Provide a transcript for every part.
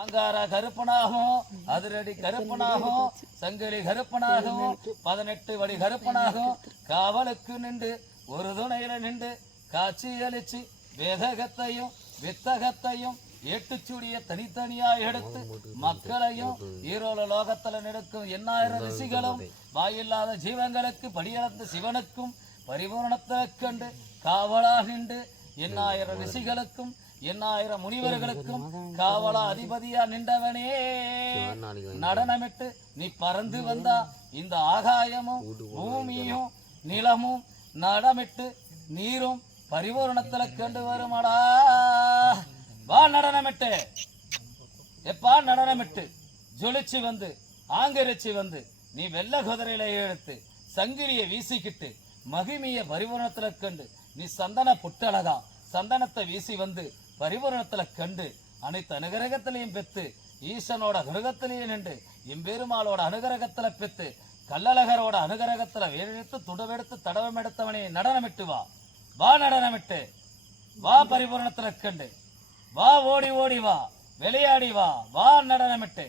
ஆங்கார கருப்பனாகும், அதிரடி கருப்பனாகும், சங்கிலி கருப்பனாகும், 18 வடி கருப்பனாகும், காவலுக்கு நின்று ஒரு துணையில நின்று காட்சி அளிச்சு வேதகத்தையும் வித்தகத்தையும் எட்டுச்சுடிய தனித்தனியா எடுத்து மக்களையும் ஈரோல லோகத்துல நடக்கும் 8000 ரிஷிகளும் வாயில்லாத ஜீவங்களுக்கு படியளந்த சிவனுக்கும் பரிபூரணத்தை கண்டு காவலா நின்று 8000 ரிஷிகளுக்கும் 8000 முனிவர்களுக்கும் காவலா அதிபதியா நின்றவனே நடனமிட்டு நீ பறந்து வந்தா இந்த ஆகாயமும் பூமியும் நிலமும் நடமிட்டு நீரும் பரிபூரணத்துல கண்டு வருமாடா. வா நடனமிட்டு, எப்பா நடனமிட்டு ஜொலிச்சு வந்து ஆங்கரிச்சு வந்து நீ வெள்ள குதிரையில எடுத்து சங்கிலியை வீசிக்கிட்டு மகிமைய பரிபூரணத்துல கண்டு நீ சந்தன புட்டழகா சந்தனத்தை வீசி வந்து பரிபூரணத்துல கண்டு அனைத்து அனுகிரகத்திலையும் பெத்து ஈசனோட அனுகிரகத்திலையும் நின்று எம்பெருமாளோட அனுகிரகத்துல பெத்து கள்ளழகரோட அனுகிரகத்துல வேறெடுத்து துடவெடுத்து தடவம் எடுத்தவனே நடனமிட்டு வா. வா நடனமிட்டு வா பரிபூரணத்துல கண்டு வா ஓடி ஓடி வா விளையாடி வா. வா நடனமிட்டு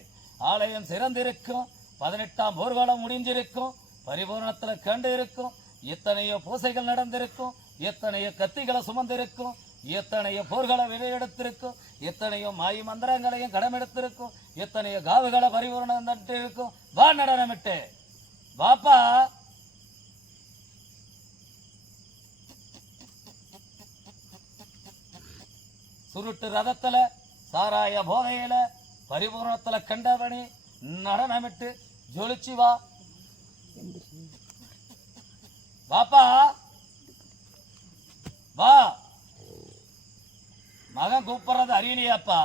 ஆலயம் சிறந்திருக்கும் 18ஆம் ஊர்வலம் முடிஞ்சிருக்கும் பரிபூரணத்துல கண்டு இருக்கும். எத்தனையோ பூசைகள் நடந்திருக்கும், எத்தனையோ கத்திகளை சுமந்திருக்கும், எத்தனையோ போர்களை வெளியெடுத்திருக்கும், எத்தனையோ மாயி மந்திரங்களையும் கடமெடுத்திருக்கும், எத்தனையோ காவுகளை பரிபூரணம் தட்டு இருக்கும். வா நடனமிட்டு வாப்பா. சுருட்டு ரதத்துல சாராய போதையில பரிபூரணத்துல கண்டவனி நடனமிட்டு ஜொலிச்சு வா. வாப்பா வா. மகன் கூப்பிடுறது அறியலையாப்பா.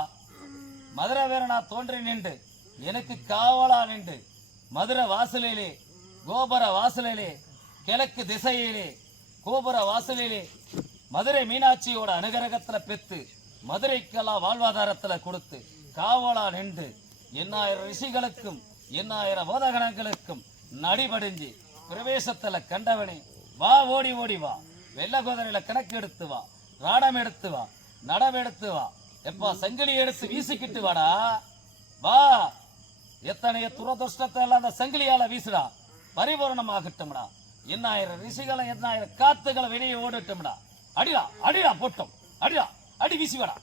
மதுரை வீரனா தோன்றி நின்று எனக்கு காவலா நின்று மதுரை வாசலிலே கோபுர வாசலிலே கிழக்கு திசையிலே கோபுர வாசலிலே மதுரை மீனாட்சியோட அனுகிரகத்துல பெத்து மதுரைக்கெல்லாம் வாழ்வாதாரத்துல கொடுத்து காவலா நின்று 8000 ரிஷிகளுக்கும் 8000 போதகணங்களுக்கும் நடிபடிஞ்சு பிரவேசத்துல கண்டவனே வா ஓடி ஓடி வா. வெள்ள குதிரையில கணக்கு எடுத்து வா, ராடம் எடுத்து வா, நடம் எடுத்து வா. எப்பா சங்கிலி எடுத்து வீசிக்கிட்டு வாடா. வா. எத்தனைய துரதுஷ்டத்தை எல்லாம் அந்த சங்கிலியால வீசுடா. பரிபூரணமாகட்டும்டா. 8000 ரிஷிகளை 8000 காத்துகளை வெளியே ஓடட்டும்டா. அடிடா அடிடா போட்டோம் அடிடா அடி வீசி வாடா.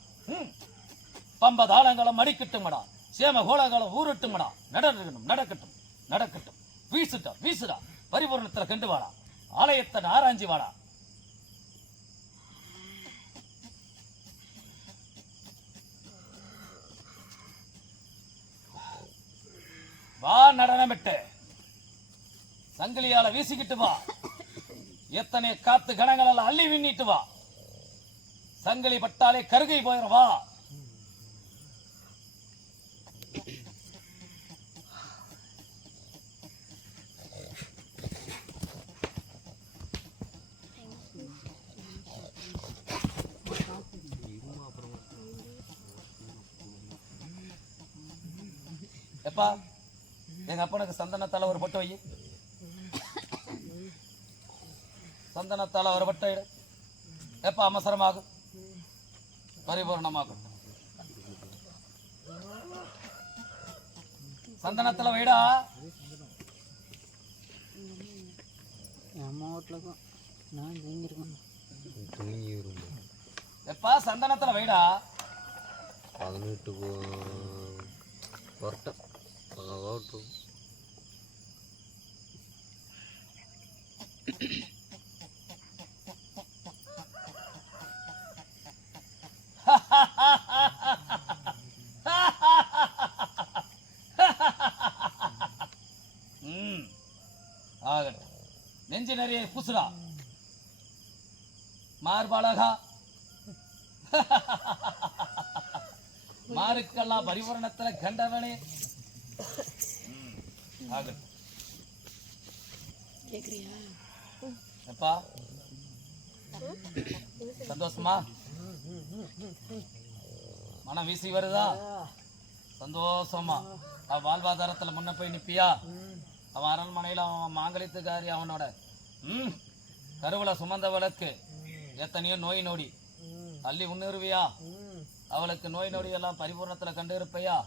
பம்ப தாளங்களும் அடிக்கட்டும்டா. சேம கோலங்களும் ஊரட்டும்டா. நடக்கட்டும் நடக்கட்டும் நடக்கட்டும். வீசுட்டா வீசுடா. பரிபூரணத்துல கண்டு வாடா. ஆலயத்தை ஆராய்ச்சி வாடா. வா நடனமிட்டு சங்கிலியால வீசிக்கிட்டு வா. எத்தனை காத்து கணங்கள் அள்ளி விண்ணிட்டு வா. சங்கிலி பட்டாலே கருகை போயிடும். வா. எப்பா எங்க அப்பனுக்கு சந்தனத்தால ஒரு பொட்டு வை. சந்தனத்தால ஒரு பொட்டை இடு. எப்ப அவசரமாகும் பரிபூர்ணமாகும். சந்தனத்துல வைடா. எப்பா சந்தனத்துல வைடா. 18 வரட்டும். ஆகட்டும். நெஞ்சு நிறைய பூசுடா. மார்பாலகா மாருக்கெல்லாம் பரிபூரணத்துல கண்டவனே. ஆகட்டும். எப்பா சந்தோஷமா மனம் வீசி வருதா? சந்தோஷமா அவன் வாழ்வாதாரத்துல முன்ன போய் நிப்பியா? அவன் அரண்மனையில அவன் மாங்கலித்துக்காரி அவனோட கருவளை சுமந்தவளுக்கு எத்தனையோ நோய் நொடி அள்ளி உண்ணுருவியா? அவளுக்கு நோய் நொடியெல்லாம் பரிபூர்ணத்துல கண்டு இருப்பையா?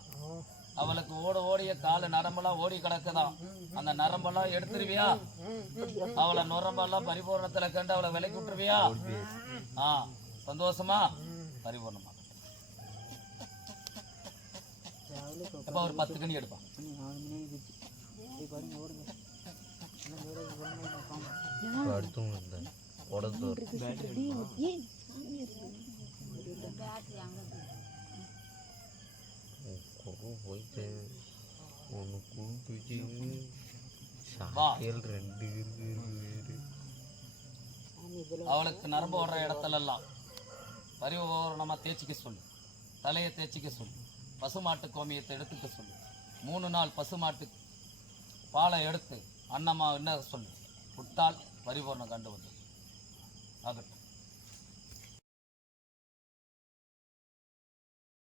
அவளுக்கு ஓடிய கால நரம்பெல்லாம் ஓடி கிடக்குதான், அந்த நரம்பெல்லாம் எடுத்துருவியா? அவளை நுரம்பெல்லாம் பரிபூர்ணத்துல கண்டு அவளை விலைக்கு விட்டுருவியா? சந்தோஷமா? பரிபூர்ணமா. எப்ப ஒரு 10 கனி எடுப்பான். அவளுக்கு நரம்பு ஓடுற இடத்துல எல்லாம் பரிபூர்ணமா தேய்ச்சிக்க சொல்லு. தலையை தேய்ச்சிக்க சொல்லு. பசுமாட்டு கோமியத்தை எடுத்துக்க சொல்லு. 3 நாள் பசுமாட்டு பாலை எடுத்து அன்னமா என்ன சொல்லு. விட்டால் பரிபூர்ணம் கண்டு வந்து ஆகட்டும்.